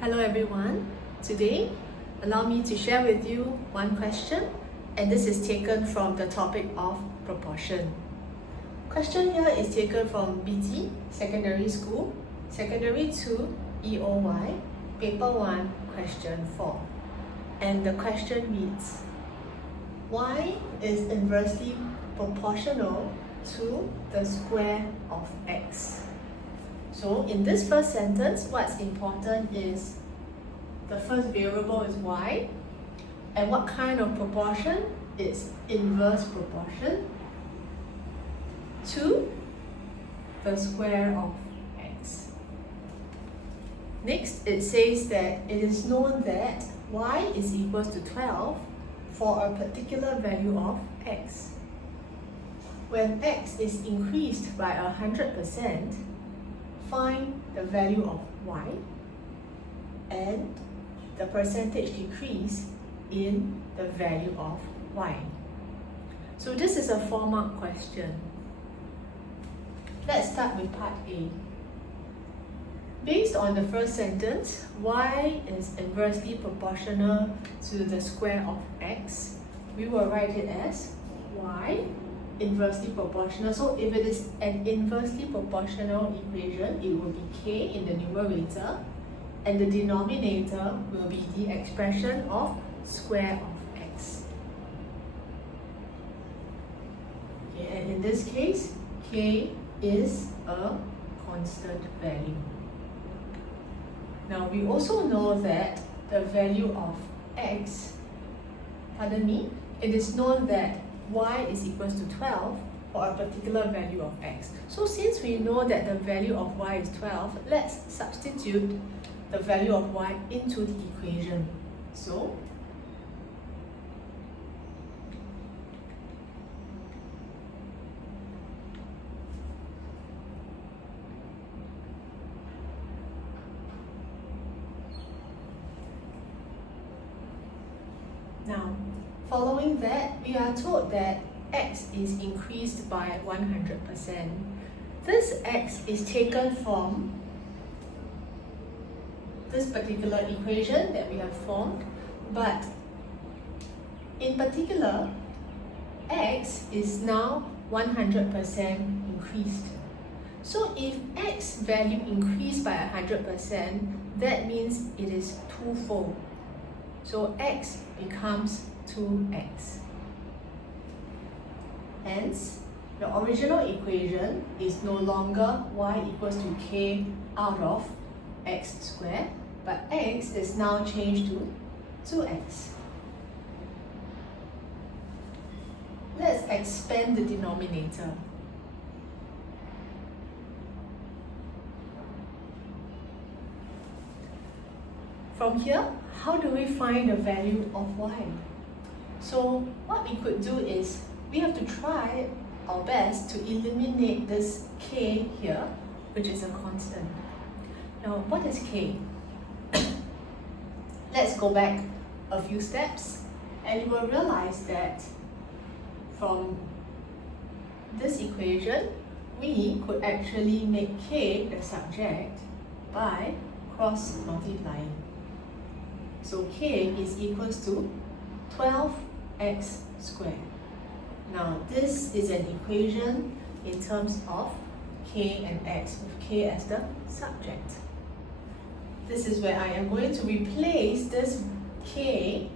Hello everyone. Today, allow me to share with you one question, and this is taken from the topic of proportion. Question here is taken from Beatty Secondary School, Secondary 2 EOY Paper 1 Question 4. And the question reads, y is inversely proportional to the square of x. So in this first sentence, what's important is the first variable is y, and what kind of proportion? It's inverse proportion to the square of x. Next, it says that it is known that y is equals to 12 for a particular value of x. When x is increased by 100%, find the value of y and the percentage decrease in the value of y. So this is a 4-mark question. Let's start with part A. Based on the first sentence, y is inversely proportional to the square of x. We will write it as y inversely proportional. So if it is an inversely proportional equation, it will be k in the numerator, and the denominator will be the expression of square of x. Okay, and in this case, k is a constant value. Now we also know that the value of x, it is known that y is equals to 12 for a particular value of x. So since we know that the value of y is 12, let's substitute the value of y into the equation. So now, following that, we are told that x is increased by 100%. This x is taken from this particular equation that we have formed, but in particular, x is now 100% increased. So if x value increased by 100%, that means it is twofold. So x becomes 2x. Hence, the original equation is no longer y equals to k out of x squared, but x is now changed to 2x. Let's expand the denominator. From here, how do we find the value of y? So what we could do is, we have to try our best to eliminate this k here, which is a constant. Now, what is k? Let's go back a few steps, and you will realize that from this equation, we could actually make k the subject by cross multiplying. So k is equals to 12x squared. Now this is an equation in terms of k and x, with k as the subject. This is where I am going to replace this k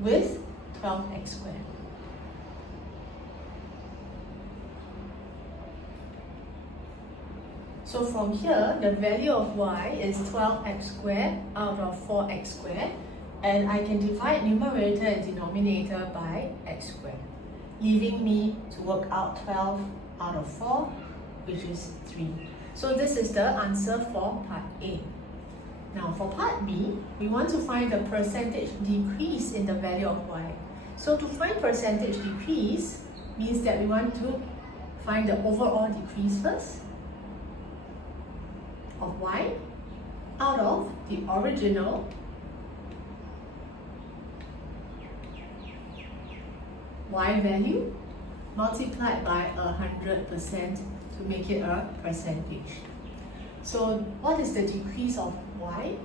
with 12x squared. So from here, the value of y is 12x squared out of 4x squared, and I can divide numerator and denominator by x squared, leaving me to work out 12 out of 4, which is 3. So this is the answer for part A. Now for part B, we want to find the percentage decrease in the value of y. So to find percentage decrease means that we want to find the overall decrease first of y out of the original y value multiplied by 100% to make it a percentage. So what is the decrease of y?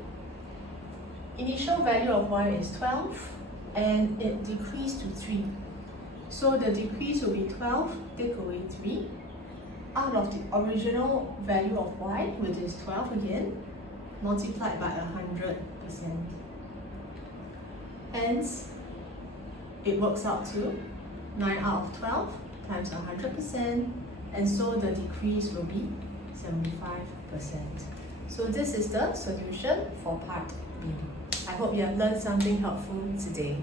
initial value of y is 12 and it decreased to 3. So the decrease will be 12, take away 3, out of the original value of y, which is 12 again, multiplied by 100%. Hence, it works out to 9 out of 12 times 100%, and so the decrease will be 75%. So this is the solution for part B. I hope you have learned something helpful today.